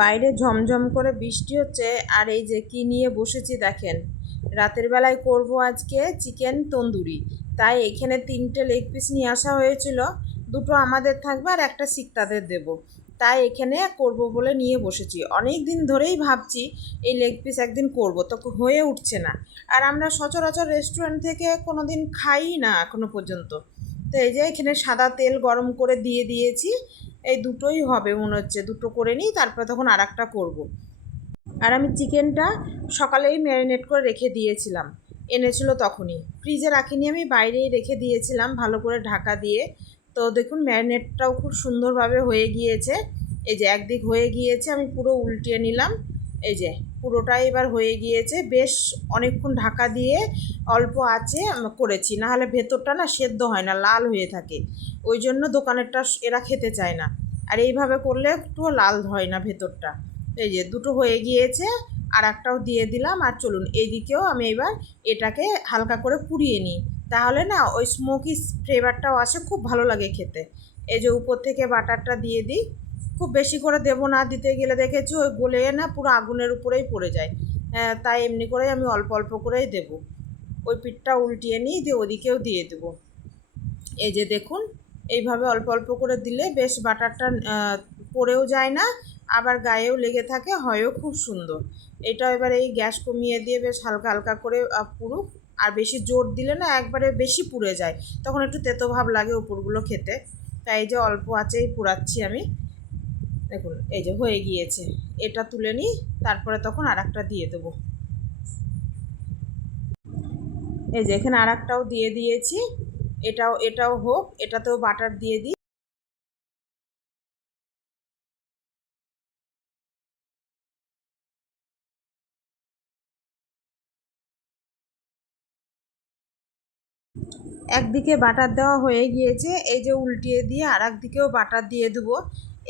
বাইরে ঝমঝম করে বৃষ্টি হচ্ছে, আর এই যে কি নিয়ে বসেছি দেখেন। রাতের বেলায় করব আজকে চিকেন তন্দুরি। তাই এখানে 3টে লেগ পিস নিয়ে আসা হয়েছিল, 2টো আমাদের থাকবে আর একটা সিকটাদের দেব। তাই এখানে করব বলে নিয়ে বসেছি। অনেক দিন ধরেই ভাবছি এই লেগ পিস একদিন করব, তো হয়ে উঠছে না। আর আমরা সচরাচর রেস্টুরেন্ট থেকে কোনো দিন খাই না এখনো পর্যন্ত। তো এই যে এখানে সাদা তেল গরম করে দিয়ে দিয়েছি। এই দুটোই হবে মনে হচ্ছে, দুটো করে নিই, তারপরে তখন আর একটা করবো। আর আমি চিকেনটা সকালেই ম্যারিনেট করে রেখে দিয়েছিলাম, এনেছিল তখনই, ফ্রিজে রাখিনি, আমি বাইরেই রেখে দিয়েছিলাম ভালো করে ঢাকা দিয়ে। তো দেখুন ম্যারিনেটটাও খুব সুন্দরভাবে হয়ে গিয়েছে। এই যে একদিক হয়ে গিয়েছে, আমি পুরো উল্টিয়ে নিলাম। এই যে পুরোটাই এবার হয়ে গিয়েছে। বেশ অনেকক্ষণ ঢাকা দিয়ে অল্প আঁচে করেছি, নাহলে ভেতরটা না সেদ্ধ হয় না, লাল হয়ে থাকে। ওই জন্য দোকানেরটা এরা খেতে চায় না। আর এইভাবে করলে একটু লাল হয় না ভেতরটা। এই যে দুটো হয়ে গিয়েছে, আর একটাও দিয়ে দিলাম। আর চলুন এইদিকেও আমি এবার এটাকে হালকা করে পুড়িয়ে নিই, তাহলে না ওই স্মোকি ফ্লেভারটাও আসে, খুব ভালো লাগে খেতে। এই যে উপর থেকে বাটারটা দিয়ে দিই, খুব বেশি করে দেবো না, দিতে গেলে দেখেছি ওই গলে না পুরো আগুনের উপরেই পড়ে যায়। তাই এমনি করেই আমি অল্প অল্প করেই দেবো। ওই পিঠটা উল্টিয়ে নিই, দিয়ে ওদিকেও দিয়ে দেবো। এই যে দেখুন, এইভাবে অল্প অল্প করে দিলে বেশ বাটারটা পড়েও যায় না, আবার গায়েও লেগে থাকে, হয়ও খুব সুন্দর। এটা এবার এই গ্যাস কমিয়ে দিয়ে বেশ হালকা হালকা করে পুড়ুক। আর বেশি জোর দিলে না একবারে বেশি পুড়ে যায়, তখন একটু তেতো ভাব লাগে উপরগুলো খেতে। তাই এই যে অল্প আঁচেই পোড়াচ্ছি আমি। দেখুন এই যে হয়ে গিয়েছে, এটা তুলে নিই, তারপরে তখন আর একটা দিয়ে দেবো। এই যে এখানে আর একটাও দিয়ে দিয়েছি, এটাও এটাও হোক, এটাতেও বাটার দিয়ে দিই। একদিকে বাটার দেওয়া হয়ে গিয়েছে, এই যে উল্টিয়ে দিয়ে আর একদিকেও বাটার দিয়ে দেবো।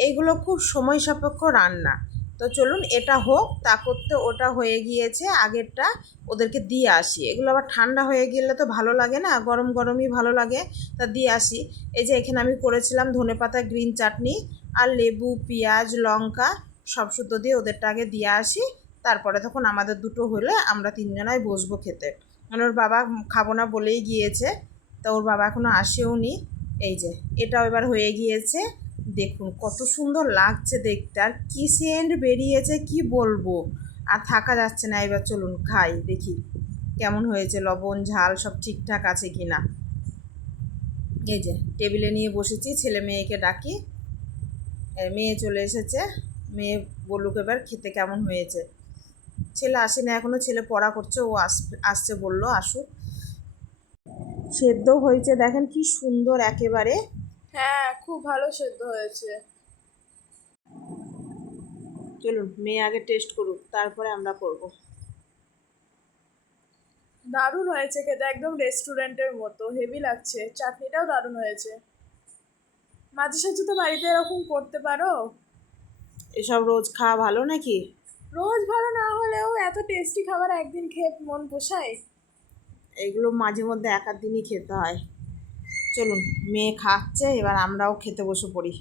এইগুলো খুব সময় সাপেক্ষ রান্না। তো চলুন এটা হোক, তা করতে ওটা হয়ে গিয়েছে আগেরটা, ওদেরকে দিয়ে আসি। এগুলো আবার ঠান্ডা হয়ে গেলে তো ভালো লাগে না, গরম গরমই ভালো লাগে। তা দিয়ে আসি। এই যে এখানে আমি করেছিলাম ধনেপাতা গ্রিন চাটনি, আর লেবু পেঁয়াজ লঙ্কা সব শুদ্ধ দিয়ে ওদেরটা আগে দিয়ে আসি। তারপরে তখন আমাদের দুটো হলে আমরা 3জনাই বসবো খেতে। মানে ওর বাবা খাবো না বলেই গিয়েছে, তা ওর বাবা এখনও আসেও নি। এই যে এটাও এবার হয়ে গিয়েছে। দেখুন কত সুন্দর লাগছে দেখতে, আর কি সেন্ট বেরিয়েছে কি বলবো, আর থাকা যাচ্ছে না। এবার চলুন খাই, দেখি কেমন হয়েছে, লবণ ঝাল সব ঠিকঠাক আছে কি না। এই যে টেবিলে নিয়ে বসেছি, ছেলে মেয়েকে ডাকি। মেয়ে চলে এসেছে, মেয়ে বলুক এবার খেতে কেমন হয়েছে। ছেলে আসেনি এখনও, ছেলে পড়া করছে, ও আসছে বললো আসুক। সেদ্ধ হয়েছে দেখেন কি সুন্দর একেবারে। হ্যাঁ, খুব ভালো সেদ্ধ হয়েছে। চলুন মেয়ে আগে টেস্ট করুক, তারপরে আমরা করব। দারুণ হয়েছে খেতে, একদম রেস্টুরেন্টের মতো, হেভি লাগছে। চাটনিটাও দারুণ হয়েছে। মাঝে সাঝে তো বাড়িতে এরকম করতে পারো। এসব রোজ খাওয়া ভালো নাকি? রোজ ভালো না হলেও এত টেস্টি খাবার একদিন খেয়ে মন পোষায়। এগুলো মাঝে মধ্যে এক আধ দিনই খেতে হয়। চলুন মেয়ে খাচ্ছে, এবার আমরাও খেতে বসে পড়ি।